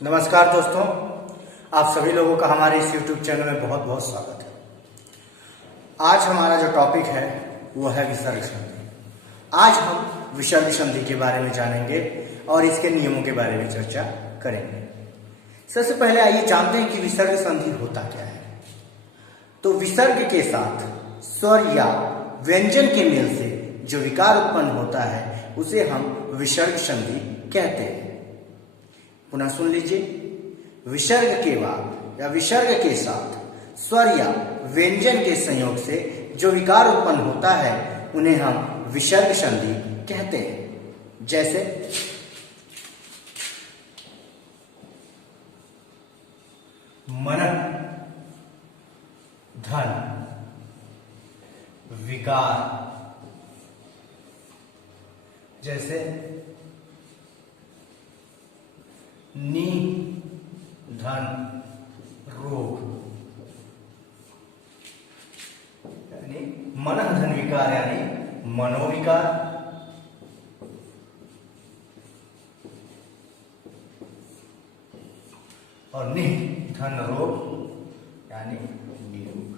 नमस्कार दोस्तों, आप सभी लोगों का हमारे इस YouTube चैनल में बहुत बहुत स्वागत है। आज हमारा जो टॉपिक है वो है विसर्ग संधि। आज हम विसर्ग संधि के बारे में जानेंगे और इसके नियमों के बारे में चर्चा करेंगे। सबसे पहले आइए जानते हैं कि विसर्ग संधि होता क्या है। तो विसर्ग के साथ स्वर या व्यंजन के मेल से जो विकार उत्पन्न होता है उसे हम विसर्ग संधि कहते हैं। पुनः सुन लीजिए, विसर्ग के बाद या विसर्ग के साथ स्वर या व्यंजन के संयोग से जो विकार उत्पन्न होता है उन्हें हम विसर्ग संधि कहते हैं। जैसे मन, धन, विकार। जैसे नि, धन, रोग। यानी मन धन विकार यानी मनोविकार, और नि धन रोग यानी निरोग।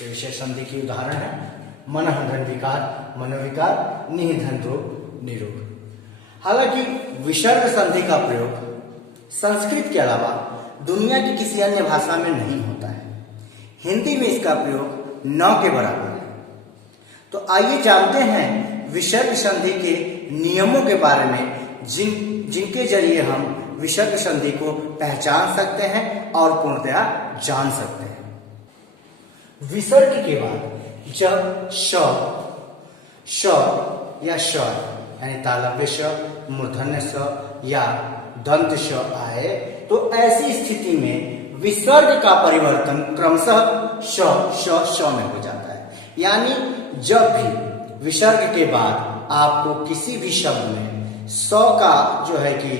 विशेष संधि की उदाहरण है मन धन विकार मनोविकार, नि धन रोग निरोग। हालांकि विसर्ग संधि का प्रयोग संस्कृत के अलावा दुनिया की किसी अन्य भाषा में नहीं होता है। हिंदी में इसका प्रयोग न के बराबर है। तो आइए जानते हैं विसर्ग संधि के नियमों के बारे में जिनके जरिए हम विसर्ग संधि को पहचान सकते हैं और पूर्णतया जान सकते हैं। विसर्ग के बाद जब श या श यानी तालव्य श, मूर्धन्य स या दंत श आए तो ऐसी स्थिति में विसर्ग का परिवर्तन क्रमशः श में हो जाता है। यानी जब भी विसर्ग के बाद आपको किसी भी शब्द में स का जो है कि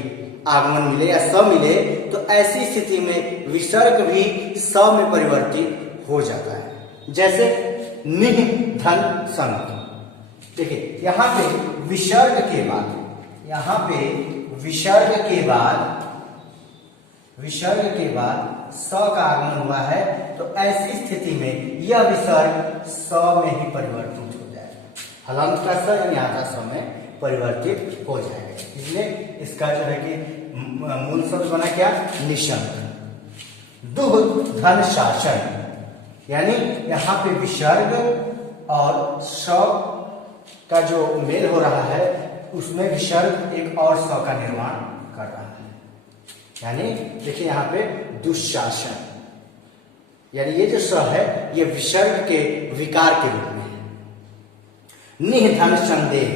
आगमन मिले या स मिले तो ऐसी स्थिति में विसर्ग भी स में परिवर्तित हो जाता है। जैसे निह धन संत। देखिए यहाँ पे विसर्ग के बाद स का आगमन हुआ है तो ऐसी स्थिति में यह विसर्ग स में ही परिवर्तित हो जाएगा। हलंत का स यानी आधा स में परिवर्तित हो जाएगा। इसलिए इसका जो है कि मूल शब्द बना क्या, निशंक। दुह धन शासन यानी यहाँ पे विसर्ग और स का जो मेल हो रहा है उसमें विसर्ग एक और स का निर्माण कर रहा है। यानी देखिए यहाँ पे दुशासन, यानी ये जो स है ये विसर्ग के विकार के रूप में है। निह धन संदेह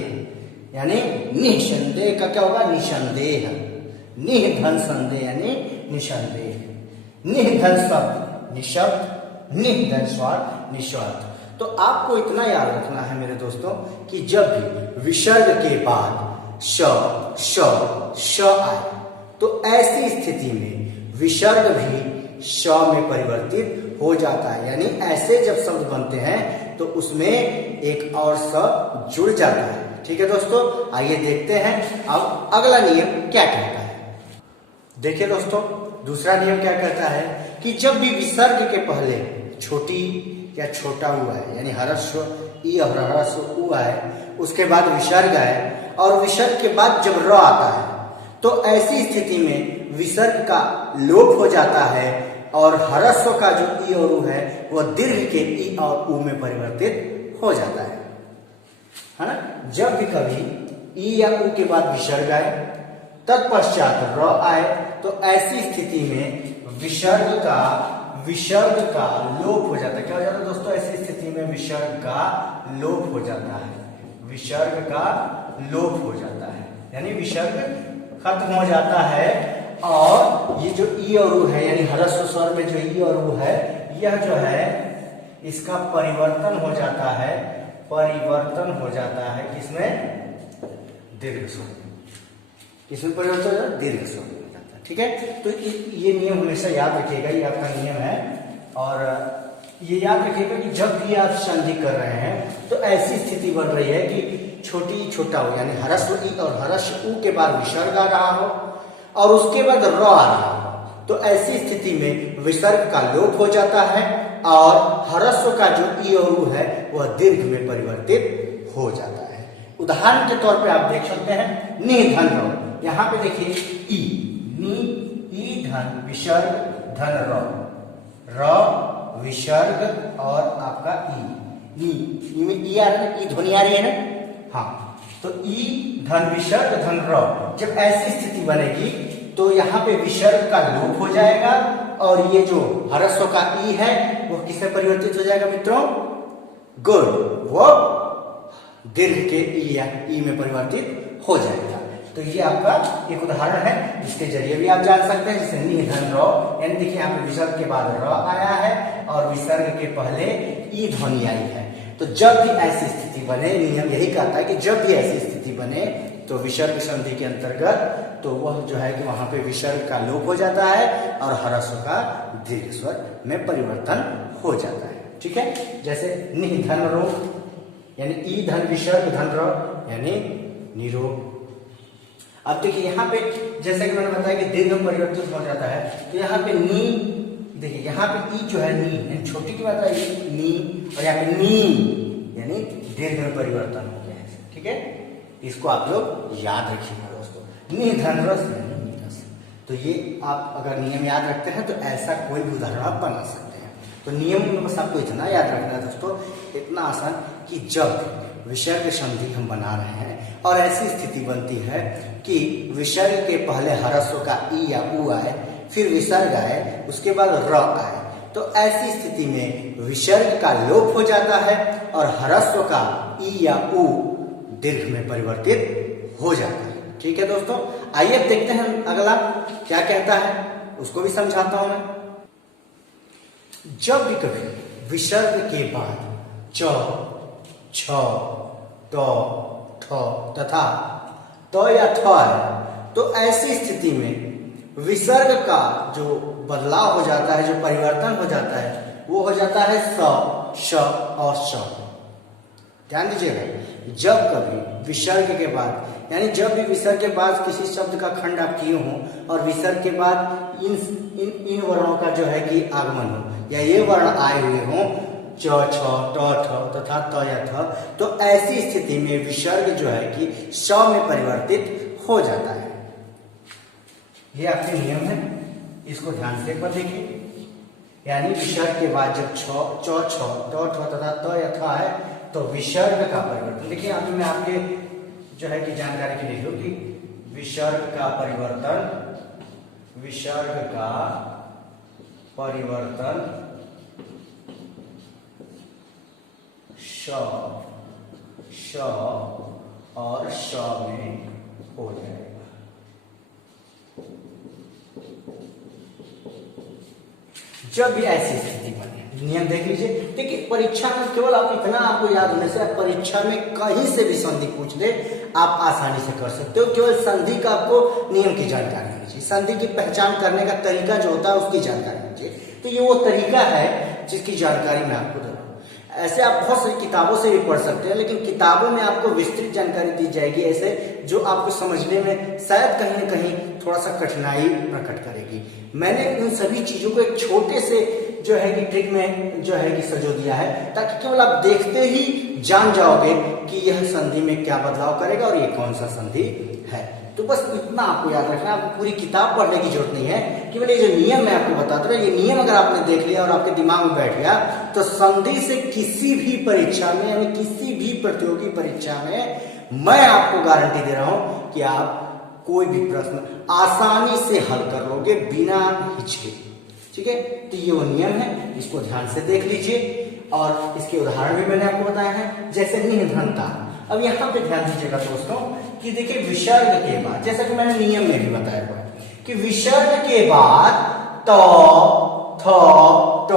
यानी निसंदेह का क्या होगा, निसंदेह। निह धन संदेह यानी निसंदेह। निह धन शब्द निशब्द, निह धन स्वर निस्वार्थ। तो आपको इतना याद रखना है मेरे दोस्तों कि जब भी विसर्ग के बाद श आए तो ऐसी स्थिति में विसर्ग भी श में परिवर्तित हो जाता है। यानी ऐसे जब शब्द बनते हैं तो उसमें एक और स जुड़ जाता है। ठीक है दोस्तों, आइए देखते हैं अब अगला नियम क्या कहता है। देखिए दोस्तों, दूसरा नियम क्या कहता है कि जब भी विसर्ग के पहले छोटी या छोटा उ है यानी हरस्व ई और हरस्व उ है, उसके बाद विसर्ग है और विसर्ग के बाद जब र आता है तो ऐसी स्थिति में विसर्ग का लोप हो जाता है और हरस्व का जो ई और उ है वह दीर्घ के ई और उ में परिवर्तित हो जाता है ना। जब भी कभी ई या उ के बाद विसर्ग आए तत्पश्चात र आए तो ऐसी स्थिति में विसर्ग का लोप हो जाता है। क्या हो जाता है दोस्तों, ऐसी स्थिति में विसर्ग का लोप हो जाता है। विसर्ग का लोप हो जाता है यानी विसर्ग खत्म हो जाता है और ये जो ई और उ है यानी हरस्व स्वर में जो ई और उ है यह जो है इसका परिवर्तन हो जाता है किसमें, दीर्घ स्वर। किसमें परिवर्तन हो जाता है, दीर्घ स्वर। ठीक है, तो ये नियम हमेशा याद रखिएगा, ये आपका नियम है। और ये याद रखिएगा कि जब भी आप संधि कर रहे हैं तो ऐसी स्थिति बन रही है कि छोटी छोटा हो यानी ह्रस्व ई और ह्रस्व ऊ के बाद विसर्ग आ रहा हो और उसके बाद र आ रहा हो, तो ऐसी स्थिति में विसर्ग का लोप हो जाता है और ह्रस्व का जो ई और ऊ है वह दीर्घ में परिवर्तित हो जाता है। उदाहरण के तौर पे आप देख सकते हैं नि धन र, यहाँ पे देखिए ई, नि ई धन विसर्ग धन र विसर्ग और आपका ई, ई में ई आ रहा है, ई ध्वनि आ रही है ना, हाँ, तो ई धन विसर्ग धन र, जब ऐसी स्थिति बनेगी तो यहाँ पे विसर्ग का लोप हो जाएगा और ये जो ह्रस्व का ई है वो किससे परिवर्तित हो जाएगा मित्रों? गुड, वो दीर्घ के ई या ई में परिवर्तित हो जाएगा। तो ये आपका एक उदाहरण है, इसके जरिए भी आप जान सकते हैं, जैसे नि धन र, यानी देखिए यहाँ पे विसर्ग के बाद र आया है और विसर्ग के पहले ई ध्वनि आई है। तो जब भी ऐसी स्थिति बने, नियम यही कहता है कि जब भी ऐसी स्थिति बने तो विसर्ग संधि के अंतर्गत तो वह जो है कि वहां पे विसर्ग का लोप हो जाता है और ह्रस्व का दीर्घ स्वर में परिवर्तन हो जाता है। ठीक है, जैसे नि धन रो यानी ई धन विसर्ग धन र यानी निरो। अब देखिए यहाँ पे जैसे कि मैंने बताया कि दीर्घ में परिवर्तित हो जाता है, तो यहाँ पे नी, देखिए यहाँ पे ई जो है नी छोटी की बात है नी, और यहाँ पे नी यानी दीर्घ में परिवर्तन हो गया है। ठीक है, इसको आप लोग याद रखिएगा दोस्तों, नि धन रस यानी नीरस। तो ये आप अगर नियम याद रखते हैं तो ऐसा कोई भी उदाहरण आप बना सकते हैं। तो नियम में बस आपको इतना याद रखना है दोस्तों, इतना आसान कि जब विसर्ग संधि हम बना रहे हैं और ऐसी स्थिति बनती है कि विसर्ग के पहले ह्रस्व का ई या ऊ आए, फिर विसर्ग आए, उसके बाद र आए, तो ऐसी स्थिति में विसर्ग का लोप हो जाता है और ह्रस्व का ई या ऊ दीर्घ में परिवर्तित हो जाता है। ठीक है दोस्तों, आइए देखते हैं अगला क्या कहता है, उसको भी समझाता हूं मैं। जब भी कभी विसर्ग के बाद च, छ, ट, ठ तथा त या थ है, तो ऐसी स्थिति में विसर्ग का जो बदलाव हो जाता है, जो परिवर्तन हो जाता है, वो हो जाता है स, श और श। ध्यान दीजिएगा, जब कभी विसर्ग के बाद यानी जब भी विसर्ग के बाद किसी शब्द का खंड आप किए हो और विसर्ग के बाद इन वर्णों का जो है कि आगमन हो या ये वर्ण आए हुए हों च, छ, ट, ठ तथा त या थ, तो ऐसी स्थिति में विसर्ग जो है कि स में परिवर्तित हो जाता है। ये आपके नियम है, इसको ध्यान से एक बार देखिए। यानी विसर्ग के बाद जब च, छ, ट, ठ तथा त या थ है तो विसर्ग का परिवर्तन, देखिए यहाँ पे मैं आपके जो है कि जानकारी के लिए लिखूं कि विसर्ग का परिवर्तन, विसर्ग का परिवर्तन श और श में हो जाएगा। जब भी ऐसी स्थिति बने, नियम देख लीजिए। देखिए परीक्षा में केवल आप इतना आपको याद होने से, परीक्षा में कहीं से भी संधि पूछ दे आप आसानी से कर सकते हो। केवल संधि का आपको नियम की जानकारी होनी चाहिए, संधि की पहचान करने का तरीका जो होता है उसकी जानकारी होनी चाहिए। तो ये वो तरीका है जिसकी जानकारी मैं आपको दे रहा हूँ। ऐसे आप बहुत सारी किताबों से भी पढ़ सकते हैं, लेकिन किताबों में आपको विस्तृत जानकारी दी जाएगी ऐसे जो आपको समझने में शायद कहीं ना कहीं थोड़ा सा कठिनाई प्रकट करेगी। मैंने इन सभी चीजों को एक छोटे से जो है कि ट्रिक में जो है कि सजो दिया है, ताकि केवल आप देखते ही जान जाओगे कि यह संधि में क्या बदलाव करेगा और ये कौन सा संधि है। तो बस इतना आपको याद रखना, आपको पूरी किताब पढ़ने की जरूरत नहीं है। केवल ये जो नियम मैं आपको बताता हूँ, ये नियम अगर आपने देख लिया और आपके दिमाग में बैठ गया तो संधि से किसी भी परीक्षा में यानी किसी भी प्रतियोगी परीक्षा में मैं आपको गारंटी दे रहा हूं कि आप कोई भी प्रश्न आसानी से हल कर लोगे बिना हिचके। ठीक है, तो ये वो नियम है, इसको ध्यान से देख लीजिए। और इसके उदाहरण भी मैंने आपको बताया है, जैसे निर्धनता। अब यहाँ पे ध्यान दीजिएगा दोस्तों कि देखिए विसर्ग के बाद, जैसा कि मैंने नियम में भी बताया हुआ कि विसर्ग के बाद त, थ, ट,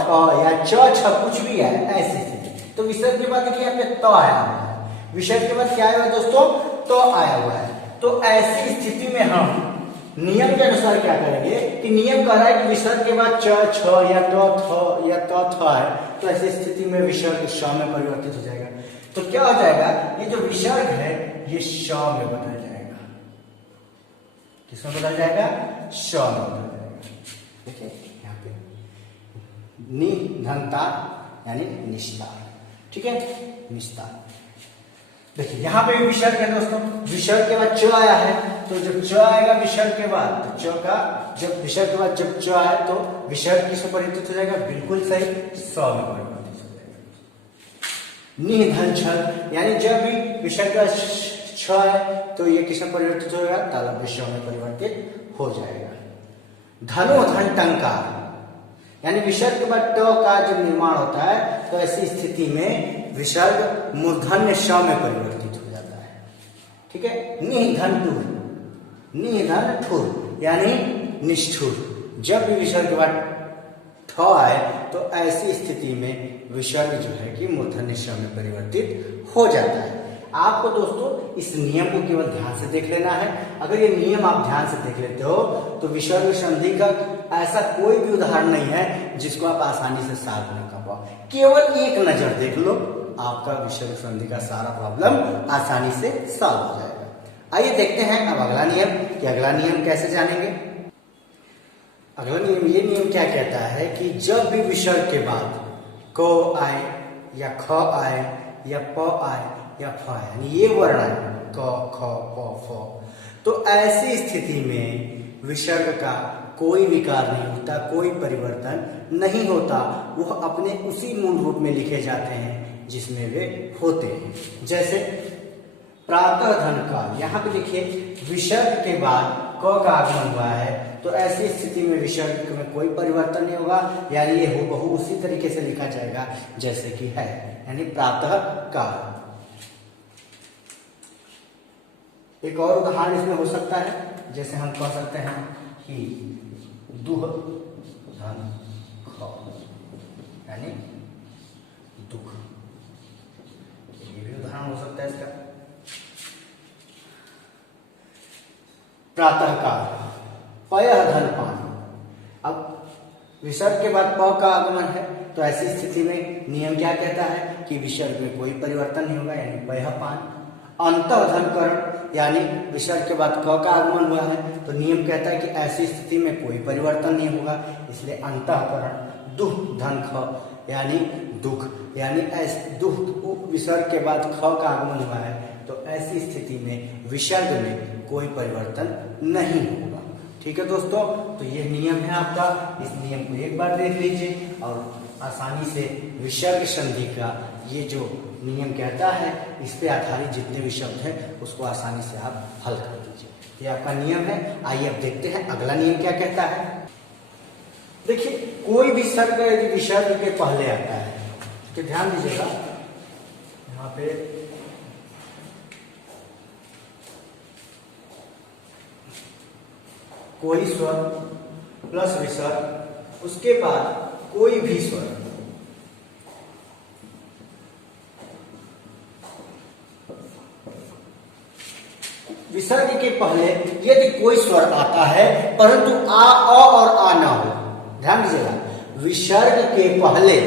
ठ या च, छ कुछ भी है ऐसी स्थिति, तो विसर्ग के बाद देखिए यहाँ पे त आया हुआ है, विसर्ग के बाद क्या आया हुआ है दोस्तों? त आया हुआ है। तो ऐसी स्थिति में हम नियम के अनुसार क्या करेंगे कि नियम कह रहा है कि विसर्ग के बाद च, छ या ट, थ या त, थ है, तो ऐसी स्थिति में विसर्ग श में परिवर्तित हो जाएगा। तो क्या हो जाएगा, ये जो विसर्ग है ये श में बदल जाएगा। किसमें बदल जाएगा? श में बदल जाएगा। देखिए यहाँ पे नि धनता यानी निस्तार, ठीक है, निस्तार। देखिए यहाँ पे भी विसर्ग है दोस्तों, विसर्ग के बाद च आया है, तो जब च आएगा विसर्ग के बाद, तो च का जब विसर्ग के बाद जब च आए तो विसर्ग किसमें परिवर्तित हो जाएगा? बिल्कुल सही, स में परिवर्तित हो जाएगा। नि धन छ यानी जब भी विसर्ग का छ है तो ये किसमें परिवर्तित होगा? तालब विसर्ग में परिवर्तित हो जाएगा। धनो धन टंकार यानी विसर्ग के बाद ट का जब निर्माण होता है तो ऐसी स्थिति में विसर्ग मूर्धन्य श में परिवर्तित हो जाता है, ठीक है। निधन टूर, निधन ठुर यानी निष्ठुर। जब भी विसर्ग के बाद ठ आए तो ऐसी स्थिति में विसर्ग जो है कि मूर्धन्य श में परिवर्तित हो जाता है। आपको दोस्तों इस नियम को केवल ध्यान से देख लेना है। अगर ये नियम आप ध्यान से देख लेते हो तो विसर्ग संधि का ऐसा कोई भी उदाहरण नहीं है जिसको आप आसानी से सॉल्व न कर पाओ। केवल एक नजर देख लो, आपका विसर्ग संधि का सारा प्रॉब्लम आसानी से सॉल्व हो जाएगा। आइए देखते हैं अब अगला नियम कि अगला नियम कैसे जानेंगे। अगला नियम, ये नियम क्या कहता है कि जब भी विसर्ग के बाद क आए या ख आए या प आए या फ यानी ये वर्ण है क ख प फ, तो ऐसी स्थिति में विसर्ग का कोई विकार नहीं होता, कोई परिवर्तन नहीं होता, वह अपने उसी मूल रूप में लिखे जाते हैं जिसमें वे होते हैं। जैसे प्रातः धन काल, यहाँ पे देखिए विसर्ग के बाद क का आगमन हुआ है तो ऐसी स्थिति में विसर्ग में कोई परिवर्तन नहीं होगा, यानी ये हूबहू उसी तरीके से लिखा जाएगा जैसे कि है, यानी प्रातः काल। एक और उदाहरण इसमें हो सकता है, जैसे हम कह सकते हैं कि दुह धन ख यानी दुख, ये भी उदाहरण हो सकता है इसका। प्रातः काल, पयः धन पान। अब विसर्ग के बाद प का आगमन है तो ऐसी स्थिति में नियम क्या कहता है कि विसर्ग में कोई परिवर्तन नहीं होगा, यानी पयः पान। अंतः धन करण यानी विसर्ग के बाद क का आगमन हुआ है तो नियम कहता है कि ऐसी स्थिति में कोई परिवर्तन नहीं होगा, इसलिए अंतःकरण। दुह धन ख यानी दुख, यानी दुख विसर्ग के बाद ख का आगमन हुआ है तो ऐसी स्थिति में विसर्ग में कोई परिवर्तन नहीं होगा। ठीक है दोस्तों, तो ये नियम है आपका, इस नियम को एक बार देख लीजिए और आसानी से विसर्ग संधि का ये जो नियम कहता है इस पे आधारित जितने भी शब्द हैं उसको आसानी से आप हल कर दीजिए। ये आपका नियम है। आइए अब देखते हैं अगला नियम क्या कहता है। देखिए कोई भी सर्ग यदि विसर्ग के पहले आता है तो ध्यान दीजिएगा, यहाँ पे कोई स्वर प्लस विसर्ग, उसके बाद कोई भी स्वर, विसर्ग के पहले यदि कोई स्वर आता है परंतु अ और आ ना हो, ध्यान दीजिएगा, विसर्ग के पहले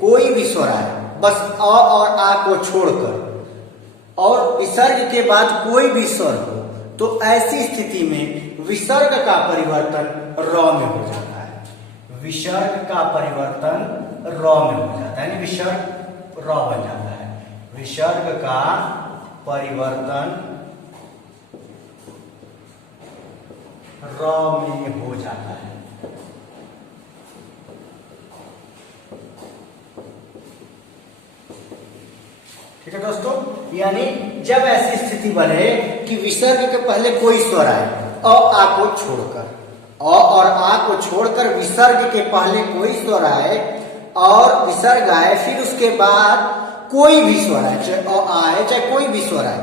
कोई भी स्वर आए बस अ और आ को छोड़कर और विसर्ग के बाद कोई भी स्वर हो तो ऐसी स्थिति में विसर्ग का परिवर्तन र में हो जाता है। विसर्ग का परिवर्तन र में हो जाता है, यानी विसर्ग र बन जाता है। विसर्ग का परिवर्तन र में हो जाता है। ठीक है दोस्तों, यानी जब ऐसी स्थिति बने कि विसर्ग के पहले कोई स्वर आए अ आ को छोड़कर, अ और आ को छोड़कर विसर्ग के पहले कोई स्वर आए और विसर्ग आए, फिर उसके बाद कोई भी स्वर आए, चाहे अ आए चाहे कोई भी स्वर आए,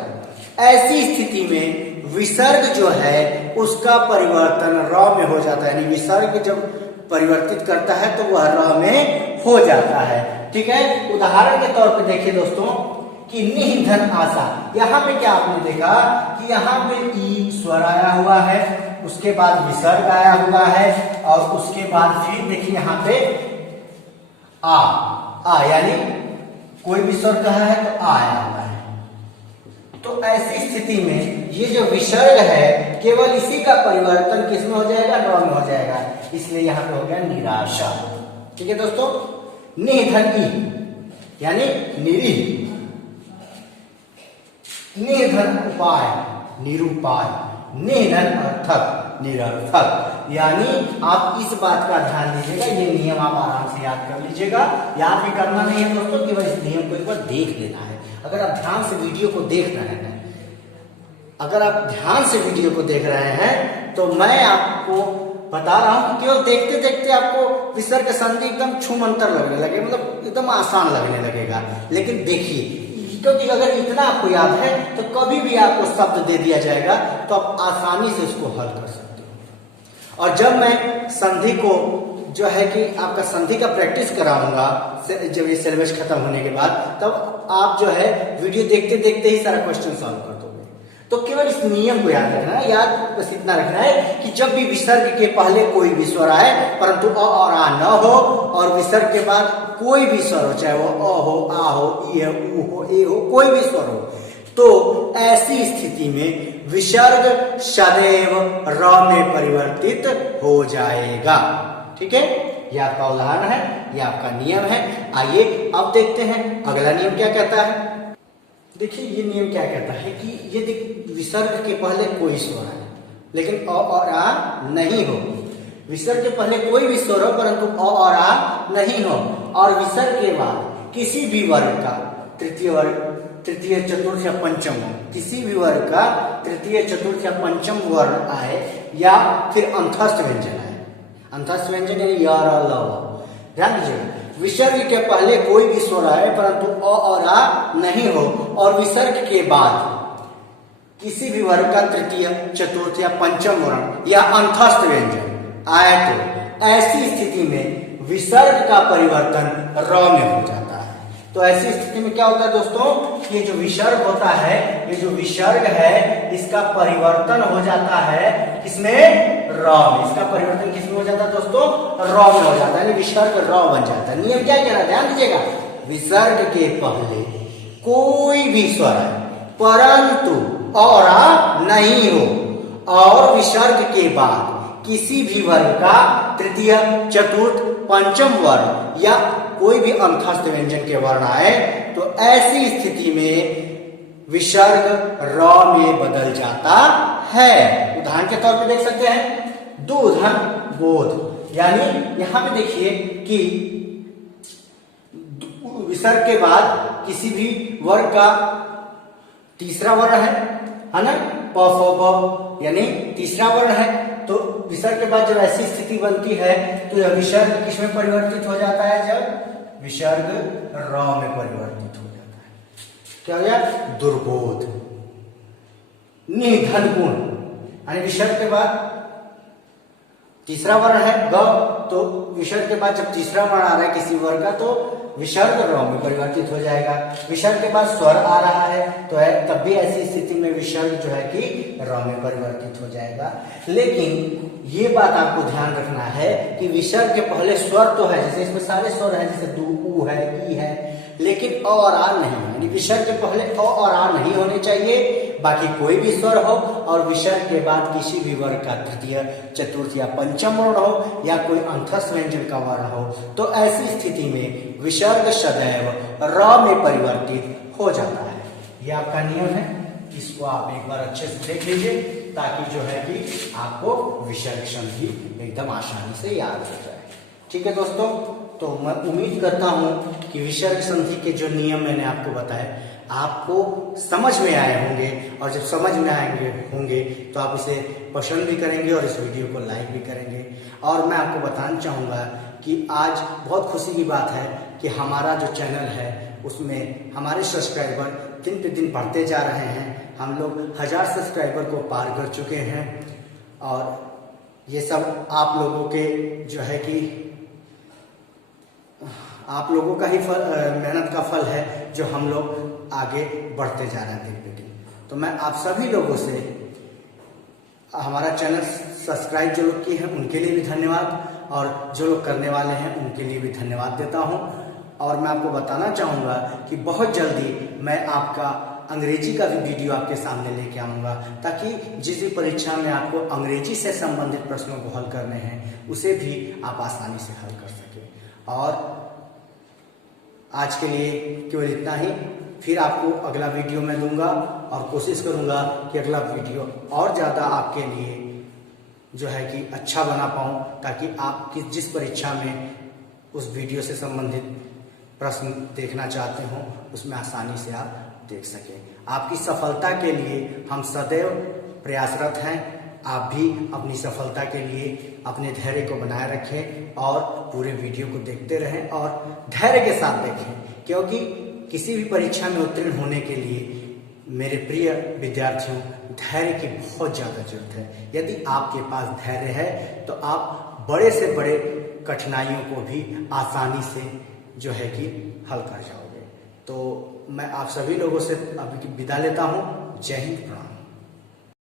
ऐसी स्थिति में विसर्ग जो है उसका परिवर्तन र में हो जाता है। यानी विसर्ग जब परिवर्तित करता है तो वह र में हो जाता है। ठीक है, उदाहरण के तौर पे देखिए दोस्तों कि निधन आशा, यहाँ पे क्या आपने देखा कि यहाँ पे ई स्वर आया हुआ है, उसके बाद विसर्ग आया हुआ है और उसके बाद फिर देखिए यहाँ पे आ यानी कोई भी स्वर कहा है तो आ आया हुआ है। तो ऐसी स्थिति में ये जो विसर्ग है केवल इसी का परिवर्तन किसमें हो जाएगा, र में हो जाएगा, इसलिए यहाँ पे हो गया निराशा। ठीक है दोस्तों, निधन ई यानी निरीह, निर्धन उपाय निरुपाय, निधन अर्थक निरर्थक। यानी आप इस बात का ध्यान दीजिएगा, ये नियम आप आराम से याद कर लीजिएगा। याद भी करना नहीं है दोस्तों, केवल इस नियम को एक बार देख लेना है। अगर आप ध्यान से वीडियो को देख रहे हैं, अगर आप ध्यान से वीडियो को देख रहे हैं तो मैं आपको बता रहा हूं कि केवल देखते देखते आपको विसर्ग संधि एकदम छूमंतर लगने लगे, मतलब एकदम आसान लगने लगेगा। लेकिन देखिए, क्योंकि अगर इतना आपको याद है तो कभी भी आपको शब्द दे दिया जाएगा तो आप आसानी से उसको हल कर सकते हो। और जब मैं संधि को जो है कि आपका संधि का प्रैक्टिस कराऊंगा जब ये सिलेबस खत्म होने के बाद, तब आप जो है वीडियो देखते देखते ही सारा क्वेश्चन सॉल्व कर दोगे। तो केवल इस नियम को याद रखना है, याद बस इतना रखना है कि जब भी विसर्ग के पहले कोई भी स्वर आए परंतु अ और आ न हो, और विसर्ग के बाद कोई भी स्वर हो, चाहे वो अ हो, आ हो, ई हो, ऊ हो, ए हो, कोई भी स्वर हो, तो ऐसी स्थिति में विसर्ग सदैव र में परिवर्तित हो जाएगा। ठीक है, यह आपका उदाहरण है, यह आपका नियम है। आइए अब देखते हैं अगला नियम क्या कहता है। देखिए ये नियम क्या कहता है कि यदि विसर्ग के पहले कोई स्वर है लेकिन अ और आ नहीं हो, विसर्ग के पहले कोई भी स्वर हो परंतु अ और आ नहीं हो, और विसर्ग के बाद किसी भी वर्ग का तृतीय वर्ग, तृतीय चतुर्थ या पंचम, किसी भी वर्ग का तृतीय चतुर्थ या पंचम वर्ण आए या फिर अंतस्थ व्यंजन आए, अंतस्थ व्यंजन यानी य र ल व, ध्यान दीजिएगा, विसर्ग के पहले कोई भी स्वर आए परंतु अ और आ नहीं हो, और विसर्ग के बाद किसी भी वर्ग का तृतीय चतुर्थ या पंचम वर्ण या अंतस्थ व्यंजन आए, तो ऐसी स्थिति में विसर्ग का परिवर्तन र में हो जाता है। तो ऐसी स्थिति में क्या होता है दोस्तों, ये जो विसर्ग होता है, ये जो विसर्ग है इसका परिवर्तन हो जाता है किसमें, र में। इसका परिवर्तन किसमें हो जाता है दोस्तों, र में हो जाता है, यानी विसर्ग र बन जाता है। नियम क्या कह रहा है, ध्यान दीजिएगा, विसर्ग के पहले कोई भी स्वर है परंतु और आ नहीं हो, और विसर्ग के बाद किसी भी वर्ग का तृतीय चतुर्थ पंचम वर्ण या कोई भी अंतस्थ व्यंजन के वर्ण आए, तो ऐसी स्थिति में विसर्ग र में बदल जाता है। उदाहरण के तौर पे देख सकते हैं, दूधन बोध, यानी यहां पे देखिए कि विसर्ग के बाद किसी भी वर्ग का तीसरा वर्ण है ना, प फ ब, यानी तीसरा वर्ण है, तो विसर्ग के बाद जब ऐसी स्थिति बनती है तो यह विसर्ग किसमें परिवर्तित हो जाता है, जब विसर्ग र में परिवर्तित हो जाता है। क्या हो गया, दुर्बोध। निधन गुण, यानी विसर्ग के बाद तीसरा वर्ण है ग, तो विसर्ग के बाद जब तीसरा वर्ण आ रहा है किसी वर्ग का तो विसर्ग र में परिवर्तित हो जाएगा। विसर्ग के बाद स्वर आ रहा है तो है तब भी ऐसी स्थिति में विसर्ग जो है कि र में परिवर्तित हो जाएगा। लेकिन ये बात आपको ध्यान रखना है कि विसर्ग के पहले स्वर तो है, जैसे इसमें सारे स्वर हैं, जैसे दू, ऊ है, ई है, लेकिन अ और आ नहीं, यानी विसर्ग के पहले अ और आ नहीं होने चाहिए, बाकी कोई भी स्वर हो, और विसर्ग के बाद किसी भी वर्ग का तृतीय चतुर्थ या पंचम वर्ण हो या कोई अंतस्थ व्यंजन का वर्ण हो, तो ऐसी स्थिति में विसर्ग सदैव र में परिवर्तित हो जाता है। यह आपका नियम है, इसको आप एक बार अच्छे से देख लीजिए ताकि जो है कि आपको विसर्ग संधि एकदम आसानी से याद हो जाए। ठीक है दोस्तों, तो मैं उम्मीद करता हूं कि विसर्ग संधि के जो नियम मैंने आपको बताए आपको समझ में आए होंगे, और जब समझ में आएंगे होंगे तो आप इसे पसंद भी करेंगे और इस वीडियो को लाइक भी करेंगे। और मैं आपको बताना चाहूँगा कि आज बहुत खुशी की बात है कि हमारा जो चैनल है उसमें हमारे सब्सक्राइबर दिन पे दिन बढ़ते जा रहे हैं। हम लोग 1000 सब्सक्राइबर को पार कर चुके हैं, और ये सब आप लोगों के जो है कि आप लोगों का ही मेहनत का फल है, जो हम लोग आगे बढ़ते जा रहे हैं दिन पे दिन। तो मैं आप सभी लोगों से हमारा चैनल सब्सक्राइब जो लोग किए हैं उनके लिए भी धन्यवाद, और जो लोग करने वाले हैं उनके लिए भी धन्यवाद देता हूं। और मैं आपको बताना चाहूँगा कि बहुत जल्दी मैं आपका अंग्रेजी का भी वीडियो आपके सामने लेके आऊँगा, ताकि जिस भी परीक्षा में आपको अंग्रेजी से संबंधित प्रश्नों को हल करने हैं उसे भी आप आसानी से हल कर सकें। और आज के लिए केवल इतना ही। फिर आपको अगला वीडियो मैं दूंगा और कोशिश करूंगा कि अगला वीडियो और ज़्यादा आपके लिए जो है कि अच्छा बना पाऊं, ताकि आप जिस परीक्षा में उस वीडियो से संबंधित प्रश्न देखना चाहते हो उसमें आसानी से आप देख सकें। आपकी सफलता के लिए हम सदैव प्रयासरत हैं। आप भी अपनी सफलता के लिए अपने धैर्य को बनाए रखें और पूरे वीडियो को देखते रहें और धैर्य के साथ देखें, क्योंकि किसी भी परीक्षा में उत्तीर्ण होने के लिए मेरे प्रिय विद्यार्थियों धैर्य की बहुत ज़्यादा जरूरत है। यदि आपके पास धैर्य है तो आप बड़े से बड़े कठिनाइयों को भी आसानी से जो है कि हल कर जाओगे। तो मैं आप सभी लोगों से अभी विदा लेता हूँ। जय हिंद, प्रणाम।